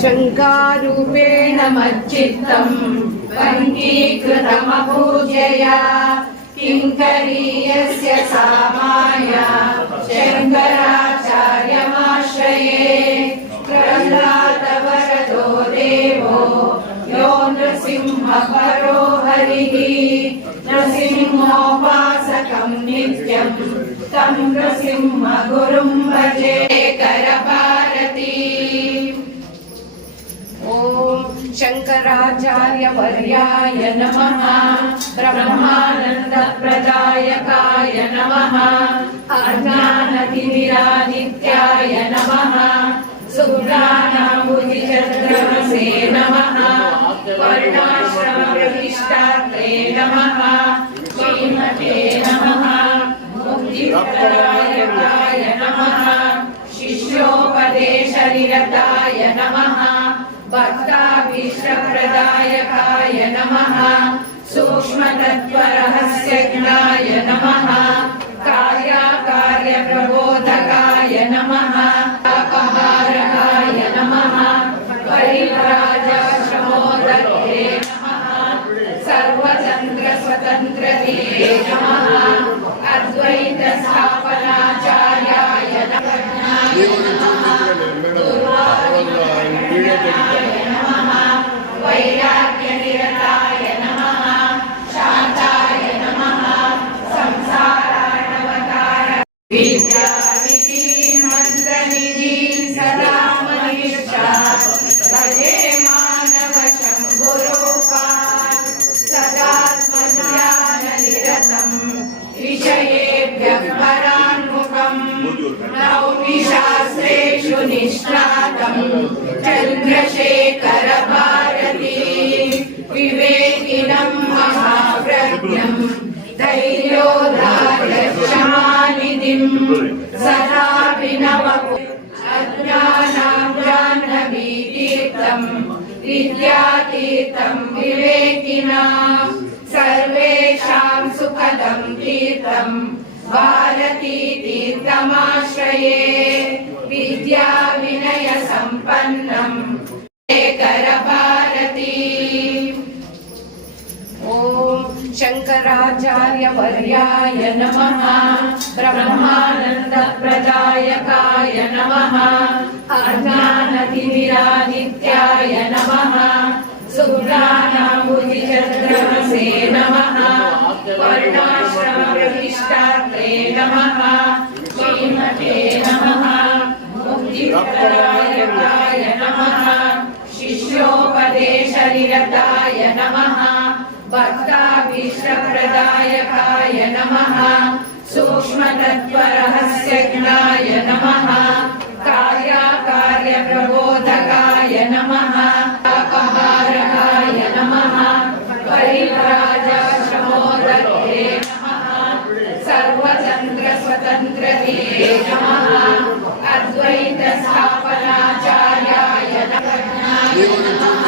शङ्कारूपेण मच्चित्तं पञ्चीकृतमपूजया किङ्करीयस्य सामाया शङ्कराचार्यमाश्रये प्रह्लादवरदो देवो यो नृसिंहपरो हरिः नृसिंहोपासकं नित्यं तं नृसिंहगुरुं भजे करभारती। ओम शंकराचार्यवर्याय नमः ब्रह्मानन्दप्रदायकाय नमः अज्ञानतिमिरादित्याय नमः शुक्लानाम्बुधिचन्द्रमसे नमः वर्णाश्रमप्रतिष्ठात्रे नमः श्रीमते नमः मुक्तिप्रदायकाय नमः शिष्योपदेशनिरताय नमः भक्ताभीष्टप्रदायकाय नमः सूक्ष्मतत्त्वरहस्यज्ञाय नमः कार्याकार्यप्रबोधकाय नमः अपहारकाय नमः परिव्राजाश्रमोदत्ते नमः सर्वतन्त्रस्वतन्त्रते नमः अद्वैतस्थापनाचार्याय नमः वैराग्यनिरताय नमः शान्ताय नमः संसारार्णवतार विद्यानिधि मन्त्रनिधि सदा मनीषा भजे मानव शम्भुरूपान् सदात्मज्ञाननिरतं विषयेभ्यः परान्मुखम् नौमि शास्त्रेषु निष्णातं चन्द्रशेखर भारती विवेकिनं महाप्रज्ञं धैर्योदार्यक्षमानिधिं सदाभिनवं अज्ञानां जाह्नवीतीर्थं विद्यातीर्थं विवेकिनां सर्वेषां सुखदं तीर्थं भारती तीर्थमाश्रये विद्या विनय संपन्नं शेखर भारती। ओम शंकराचार्यवर्याय नमः ब्रह्मानन्दप्रदायकाय नमः अज्ञानतिमिरादित्याय नमः शुक्लानाम्बुधिचन्द्रमसे नमः वर्णाश्रमप्रतिष्ठात्रे नमः श्रीमते नमः मुक्तिप्रदायकाय नमः शिष्योपदेशनिरताय नमः भक्ताभीष्टप्रदायकाय नमः सूक्ष्मतत्त्वरहस्यज्ञाय नमः कार्याकार्यप्रबोधकाय नमः अपहारकाय नमः परिव्राजाश्रमोदत्ते नमः सर्वतन्त्रस्वतन्त्रते नमः अद्वैतस्थापनाचार्याय नमः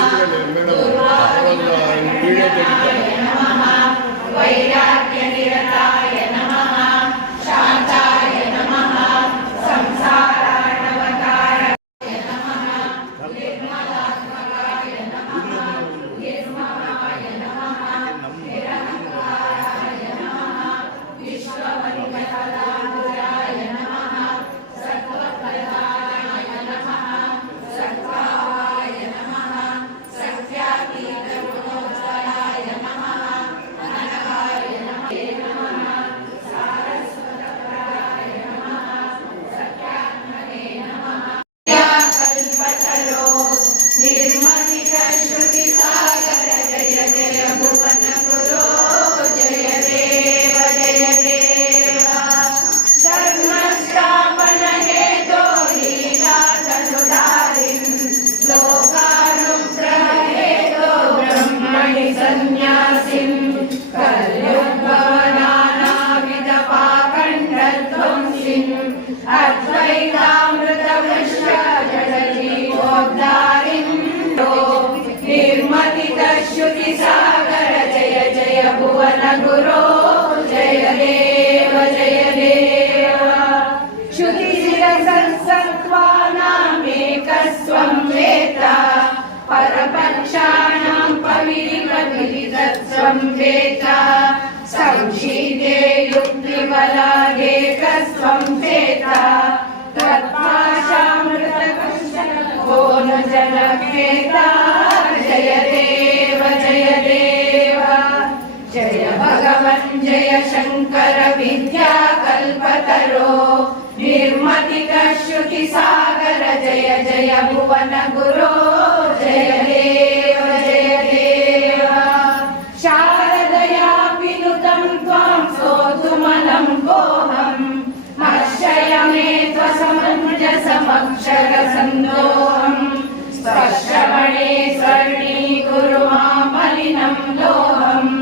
वैराग्यनिरताय नमः शान्ताय नमः संसारार्णवताराय नमः निर्मलात्मकाय नमः निर्ममाय नमः निरहङ्काराय नमः विश्ववन्दितलाय नमः गुरो जय देव श्रुतिशिरसत्सत्त्वानामेकस्त्वं वेत्ता परपक्षाणां पविरिवविरितत्वं वेत्ता संशीते युक्तिबलादेकस्त्वं वेत्ता तत्पाशामृतकंशको न जनवेत्ता जय देव जय भगवन् जय शङ्कर विद्याकल्पतरो निर्मतिकश्रुतिसागर जय जय भुवन गुरो जय देव शारदया विनुतं त्वां स्तोतुमलं कोऽहम् मर्षय मे त्वसमञ्जसमक्षरसन्दोहम् स्पर्शमणे स्वर्णीकुरु मामलिनं लोहम्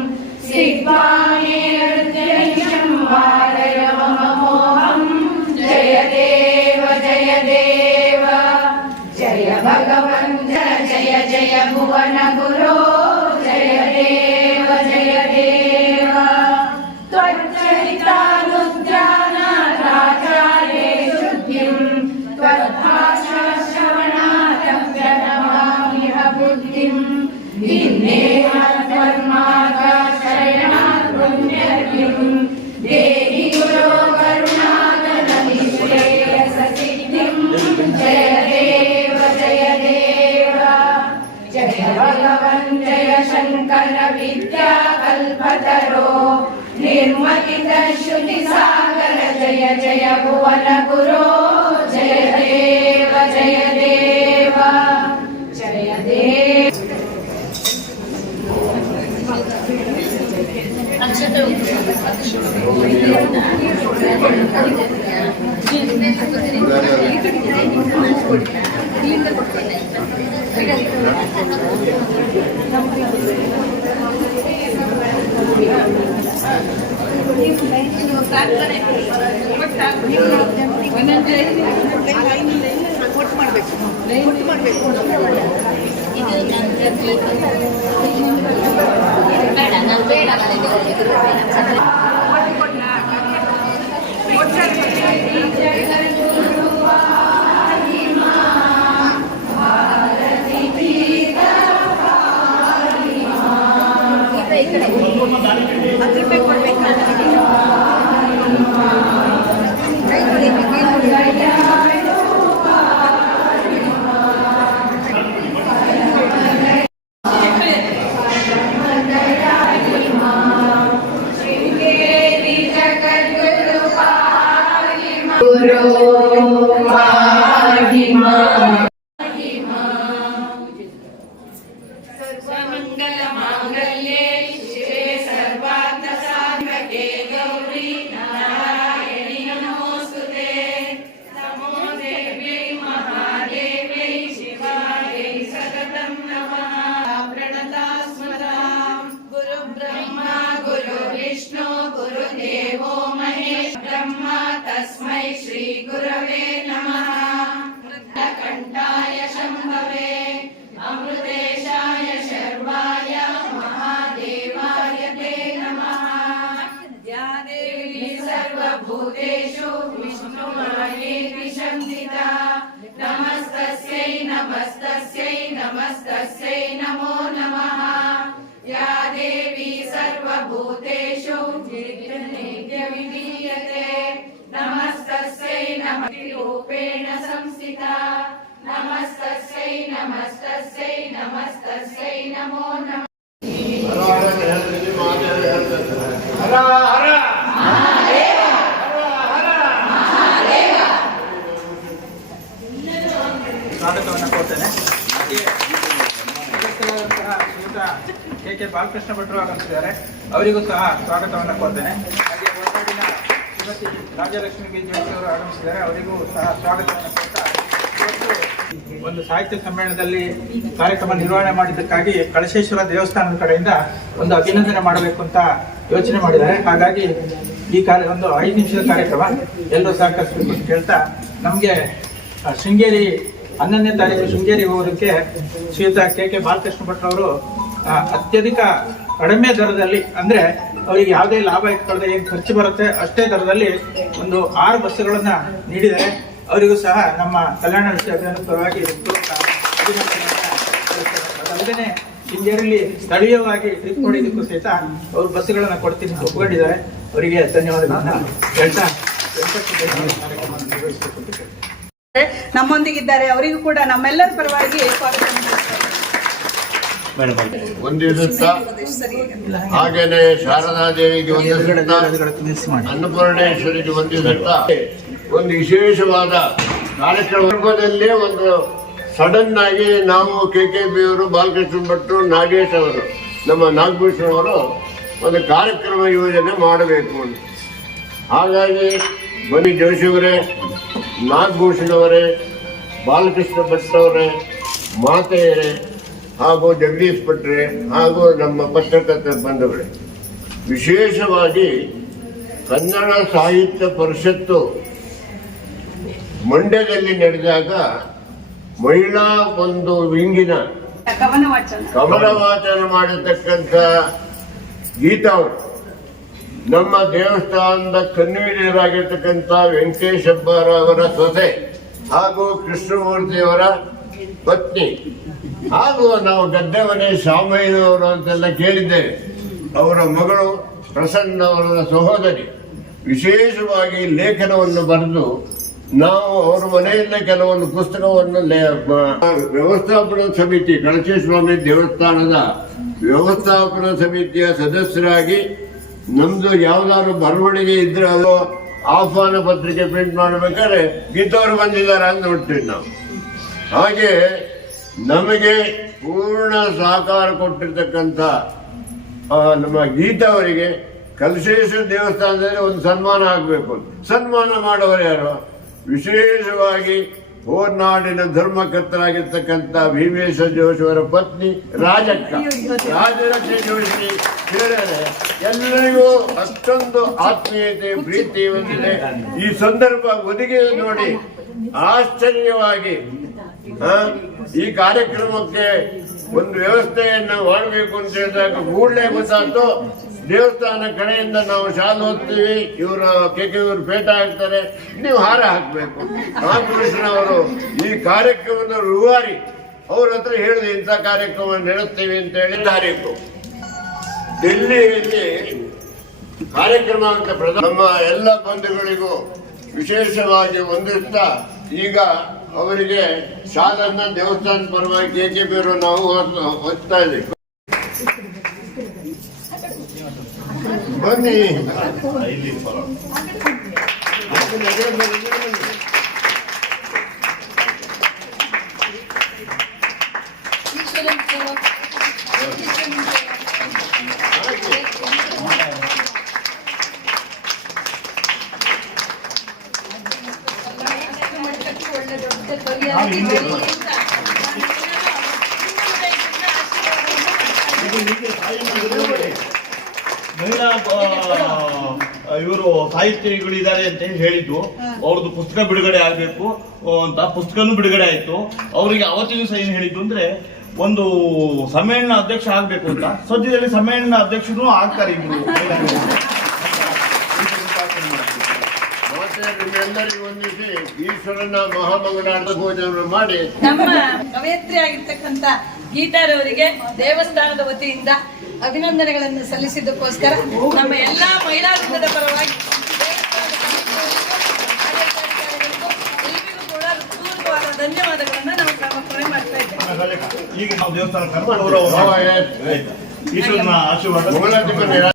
सिग्वामे हृदयं वारय मम मोहम् जय देव जय भगवन् जय जय भुवन गुरो जय देव त्वच्चरितानुद्यानाचार्ये शुद्धिं त्वद्भाषा श्रवणादप्यनमामिह बुद्धिं भिन्नेहात्मन्मार्गाश्रयणात् पुण्यर्घ्यं देहि गुरो करुणागणनिःश्रेयससिद्धिं जय देव जय भगवन् जय शङ्कर विद्याकल्पतरो निर्मतितश्रुतिसागर जय जय भुवन गुरो जय देव जय देव सर्वमङ्गलमाङ्गल्ये शिवे सर्वार्थसाधके गौरी नारायणि नमोऽस्तुते नमो देव्यै महादेव्यै शिवायै सततं नमः प्रणता स्मरां गुरुब्रह्मा गुरुविष्णु गुरुदेवो महेश्वरः तस्मै श्रीगुरवे नमः कंठाय शंभवे अमृतेशाय शर्वाय महादेवाय ते नमः या देवी सर्वभूतेषु विष्णुमायेति संस्थिता नमस्तस्यै नमस्तस्यै नमस्तस्यै नमो नमः या देवी सर्वभूतेषु नित्यविधीयते नमस्तस्यै नमः रूपेण संस्थिता नमस्तस्यै नमस्तस्यै नमस्तस्यै नमो नमः हर हर महादेव हर महादेव ಸ್ವಾಗತವನ್ನು ಕೊಡ್ತೇನೆ. ಹಾಗೆ ಶ್ರೀಯುತ ಕೆ ಬಾಲಕೃಷ್ಣ ಭಟ್ರು ಆಗಮಿಸಿದ್ದಾರೆ, ಅವರಿಗೂ ಸಹ ಸ್ವಾಗತವನ್ನು ಕೊಡ್ತೇನೆ. ಹಾಗೆ ಹೊರನಾಡಿನ ಶ್ರೀಮತಿ ರಾಜಲಕ್ಷ್ಮಿ ಬಿ ಜೋಶಿ ಅವರು ಆಗಮಿಸಿದ್ದಾರೆ, ಅವರಿಗೂ ಸಹ ಸ್ವಾಗತವನ್ನು ಕೊಡ್ತಾ ಇವತ್ತು ಒಂದು ಸಾಹಿತ್ಯ ಸಮ್ಮೇಳನದಲ್ಲಿ ಕಾರ್ಯಕ್ರಮ ನಿರ್ವಹಣೆ ಮಾಡಿದ್ದಕ್ಕಾಗಿ ಕಳಶೇಶ್ವರ ದೇವಸ್ಥಾನದ ಕಡೆಯಿಂದ ಒಂದು ಅಭಿನಂದನೆ ಮಾಡಬೇಕು ಅಂತ ಯೋಚನೆ ಮಾಡಿದ್ದಾರೆ. ಹಾಗಾಗಿ ಈ ಒಂದು 5 ನಿಮಿಷದ ಕಾರ್ಯಕ್ರಮ ಎಲ್ಲರೂ ಸಹಕರಿಸಬೇಕು ಅಂತ ಕೇಳ್ತಾ, ನಮಗೆ ಶೃಂಗೇರಿ 11ನೇ ತಾರೀಕು ಶೃಂಗೇರಿ ಹೋಗೋದಕ್ಕೆ ಶ್ರೀಯುತ ಕೆ ಬಾಲಕೃಷ್ಣ ಭಟ್ರು ಅವರು ಅತ್ಯಧಿಕ ಕಡಿಮೆ ದರದಲ್ಲಿ, ಅಂದರೆ ಅವರಿಗೆ ಯಾವುದೇ ಲಾಭ ಇಟ್ಕೊಳ್ಳದೆ ಏನು ಖರ್ಚು ಬರುತ್ತೆ ಅಷ್ಟೇ ದರದಲ್ಲಿ ಒಂದು 6 ಬಸ್ಸುಗಳನ್ನು ನೀಡಿದ್ದಾರೆ. ಅವರಿಗೂ ಸಹ ನಮ್ಮ ಕಲ್ಯಾಣ ರಾಷ್ಟ್ರೀಯ ಅಭಿಯಾನದ ಪರವಾಗಿ ಅದಲ್ಲದೆ ಶೃಂಗೇರಿಯಲ್ಲಿ ಸ್ಥಳೀಯವಾಗಿ ಟ್ರಿಪ್ ನೋಡಿದ್ದಕ್ಕೂ ಸಹಿತ ಅವರು ಬಸ್ಸುಗಳನ್ನು ಕೊಡ್ತೀನಿ ಒಪ್ಕೊಂಡಿದ್ದಾರೆ. ಅವರಿಗೆ ಧನ್ಯವಾದಗಳನ್ನ ಹೇಳ್ತಾ ನಮ್ಮೊಂದಿಗಿದ್ದಾರೆ. ಅವರಿಗೂ ಕೂಡ ನಮ್ಮೆಲ್ಲರ ಪರವಾಗಿ ಸ್ವಾಗತ. ವಂದಿಸುತ್ತಾ ಹಾಗೇನೆ ಶಾರದಾದೇವಿಗೆ ವಂದಿಸುತ್ತಾ ಅನ್ನಪೂರ್ಣೇಶ್ವರಿಗೆ ವಂದಿಸುತ್ತಾ ಒಂದು ವಿಶೇಷವಾದ ಕಾರ್ಯಕ್ರಮದಲ್ಲೇ ಒಂದು ಸಡನ್ ಆಗಿ ನಾವು KKB ಅವರು, ಬಾಲಕೃಷ್ಣ ಭಟ್ರು, ನಾಗೇಶ್ ಅವರು, ನಮ್ಮ ನಾಗಭೂಷಣ್ ಅವರು ಒಂದು ಕಾರ್ಯಕ್ರಮ ಯೋಜನೆ ಮಾಡಬೇಕು ಅಂತ. ಹಾಗಾಗಿ ಬನ್ನಿ ಜೋಶಿ ಅವರೇ, ನಾಗಭೂಷಣ್ ಅವರೇ, ಬಾಲಕೃಷ್ಣ ಭಟ್ ಅವರೇ, ಮಾತೆಯರೇ ಹಾಗೂ ಜಗದೀಶ್ ಭಟ್ರೆ ಹಾಗೂ ನಮ್ಮ ಪತ್ರಕರ್ತರ ಬಂಧುಗಳೇ, ವಿಶೇಷವಾಗಿ ಕನ್ನಡ ಸಾಹಿತ್ಯ ಪರಿಷತ್ತು ಮಂಡ್ಯದಲ್ಲಿ ನಡೆದಾಗ ಮಹಿಳಾ ಒಂದು ವಿಂಗಿನ ಕವನ ವಾಚನ ಮಾಡಿರ್ತಕ್ಕಂಥ ಗೀತಾ ಅವರು, ನಮ್ಮ ದೇವಸ್ಥಾನದ ಕನ್ವೀನರ್ ಆಗಿರ್ತಕ್ಕಂಥ ವೆಂಕಟೇಶ್ ಹೆಬ್ಬಾರ ಅವರ ಸೊಸೆ ಹಾಗೂ ಕೃಷ್ಣಮೂರ್ತಿಯವರ ಪತ್ನಿ ಹಾಗೂ ನಾವು ಗದ್ದೆಮನೆ ಶಾಮಯ್ಯನವರು ಅಂತೆಲ್ಲ ಕೇಳಿದ್ದೇವೆ. ಅವರ ಮಗಳು ಪ್ರಸನ್ನ ಅವರ ಸಹೋದರಿ ವಿಶೇಷವಾಗಿ ಲೇಖನವನ್ನು ಬರೆದು ನಾವು ಅವರ ಮನೆಯಲ್ಲೇ ಕೆಲವೊಂದು ಪುಸ್ತಕವನ್ನು ವ್ಯವಸ್ಥಾಪನಾ ಸಮಿತಿ, ಕಳಚೇಸ್ವಾಮಿ ದೇವಸ್ಥಾನದ ವ್ಯವಸ್ಥಾಪನಾ ಸಮಿತಿಯ ಸದಸ್ಯರಾಗಿ ನಮ್ದು ಯಾವ್ದಾದ್ರು ಬರವಣಿಗೆ ಇದ್ರೆ ಅದು ಆಹ್ವಾನ ಪತ್ರಿಕೆ ಪ್ರಿಂಟ್ ಮಾಡಬೇಕಾದ್ರೆ ಗೀತವರು ಬಂದಿದ್ದಾರೆ ಅಂತ ನೋಡ್ತೀವಿ ನಾವು. ಹಾಗೆ ನಮಗೆ ಪೂರ್ಣ ಸಹಕಾರ ಕೊಟ್ಟಿರ್ತಕ್ಕಂಥ ನಮ್ಮ ಗೀತಾ ಅವರಿಗೆ ಕಲಶೇಶ್ವರ ದೇವಸ್ಥಾನದಲ್ಲಿ ಒಂದು ಸನ್ಮಾನ ಆಗಬೇಕು. ಸನ್ಮಾನ ಮಾಡೋರು ಯಾರು? ವಿಶೇಷವಾಗಿ ಹೋರ್ನಾಡಿನ ಧರ್ಮಕರ್ತರಾಗಿರ್ತಕ್ಕಂಥ ಭೀಮೇಶ್ವರ ಜೋಶಿ ಅವರ ಪತ್ನಿ ರಾಜಕ್ಕ, ರಾಜಲಕ್ಷ್ಮಿ ಜೋಶಿ ಹೇಳಿದರೆ ಎಲ್ಲರಿಗೂ ಅಷ್ಟೊಂದು ಆತ್ಮೀಯತೆ, ಪ್ರೀತಿ ಬಂದಿದೆ. ಈ ಸಂದರ್ಭ ಒದಗಿ ನೋಡಿ ಆಶ್ಚರ್ಯವಾಗಿ ಈ ಕಾರ್ಯಕ್ರಮಕ್ಕೆ ಒಂದು ವ್ಯವಸ್ಥೆಯನ್ನು ಮಾಡಬೇಕು ಅಂತ ಹೇಳಿದಾಗ ಕೂಡಲೇ ಗೊತ್ತಾಯ್ತು. ದೇವಸ್ಥಾನ ಕಡೆಯಿಂದ ನಾವು ಶಾಲೆ ಹೋಗ್ತೀವಿ, ಇವರು KKB ಪೇಟ ಹಾಕ್ತಾರೆ, ನೀವು ಹಾರ ಹಾಕಬೇಕು. ನಾಗಭೂಷಣ ಅವರು ಈ ಕಾರ್ಯಕ್ರಮದ ರೂವಾರಿ, ಅವ್ರ ಹತ್ರ ಹೇಳಿದೆ ಇಂಥ ಕಾರ್ಯಕ್ರಮ ನಡೆಸ್ತೀವಿ ಅಂತ ಹೇಳಿ ತಾರೀಕು ಡೆಲ್ಲಿಯಲ್ಲಿ ಕಾರ್ಯಕ್ರಮ ಅಂತ ನಮ್ಮ ಎಲ್ಲ ಬಂಧುಗಳಿಗೂ ವಿಶೇಷವಾಗಿ ವಂದಿಸ್ತಾ ಈಗ ಅವರಿಗೆ ಶಾಲನ್ನ ದೇವಸ್ಥಾನ ಪರವಾಗಿ KKB ಅವರು ನಾವು ಹೊತ್ತಾ ಇದ್ದೀವಿ. ಬನ್ನಿ ಮಹಿಳಾ ಇವರು ಸಾಹಿತಿಗಳಿದ್ದಾರೆ ಅಂತ ಹೇಳಿದ್ದು, ಅವ್ರದ್ದು ಪುಸ್ತಕ ಬಿಡುಗಡೆ ಆಗಬೇಕು ಅಂತ ಪುಸ್ತಕನೂ ಬಿಡುಗಡೆ ಆಯ್ತು. ಅವರಿಗೆ ಅವತ್ತಿನ ದಿವಸ ಏನು ಹೇಳಿದ್ದು ಅಂದ್ರೆ ಒಂದು ಸಮ್ಮೇಳನ ಅಧ್ಯಕ್ಷ ಆಗ್ಬೇಕು ಅಂತ. ಸದ್ಯದಲ್ಲಿ ಸಮ್ಮೇಳನ ಅಧ್ಯಕ್ಷರು ಆಗ್ತಾರೆ ಇವರು. ನಿಮ್ಮೆಲ್ಲರಿಗೂ ಒಂದಿಸಿ ಈಶ್ವರನ ಮಹಾಮಂಗಳಾರ್ಥ ಭೋಜನ ಮಾಡಿ ನಮ್ಮ ಕವಯತ್ರಿ ಆಗಿರ್ತಕ್ಕಂಥ ಗೀತಾರವರಿಗೆ ದೇವಸ್ಥಾನದ ವತಿಯಿಂದ ಅಭಿನಂದನೆಗಳನ್ನು ಸಲ್ಲಿಸಿದ್ದಕ್ಕೋಸ್ಕರ ನಮ್ಮ ಎಲ್ಲಾ ಮಹಿಳಾ ವೃಂದದ ಪರವಾಗಿ ಎಲ್ಲರಿಗೂ ಕೂಡ ಹೃತ್ಪೂರ್ವಕವಾದ ಧನ್ಯವಾದಗಳನ್ನು ನಾವು ಸಮರ್ಪಣೆ ಮಾಡ್ತಾ ಇದ್ದೇವೆ. ಈಗ ನಾವು ದೇವಸ್ಥಾನ ಈಶ್ವರನ ಆಶೀರ್ವಾದ.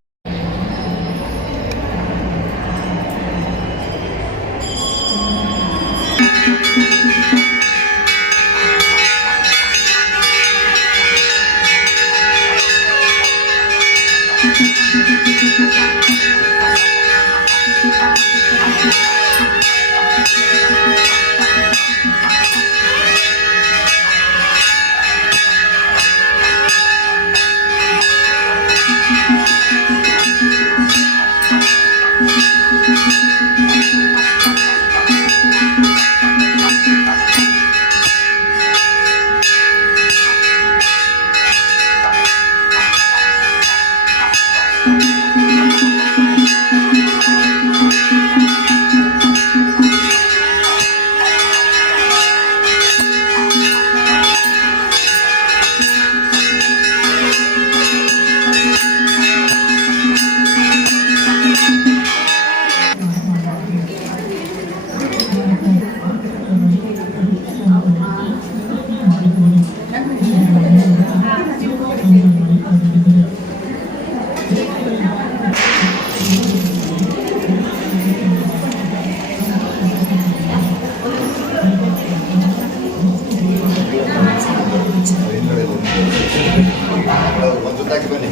ಒಂದು ತಾಕಿ ಬನ್ನಿ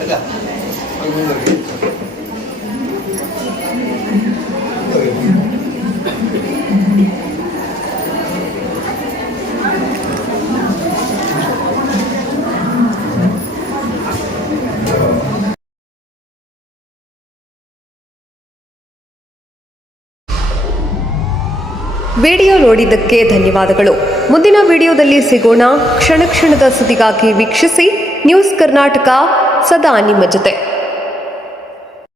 ಆಯ್ತಾ ವಿಡಿಯೋ ನೋಡಿದ್ದಕ್ಕೆ ಧನ್ಯವಾದಗಳು. ಮುಂದಿನ ವಿಡಿಯೋದಲ್ಲಿ ಸಿಗೋಣ. ಕ್ಷಣ ಕ್ಷಣದ ಸುದ್ದಿಗಾಗಿ ವೀಕ್ಷಿಸಿ ನ್ಯೂಸ್ ಕರ್ನಾಟಕ, ಸದಾ ನಿಮ್ಮ ಜೊತೆ.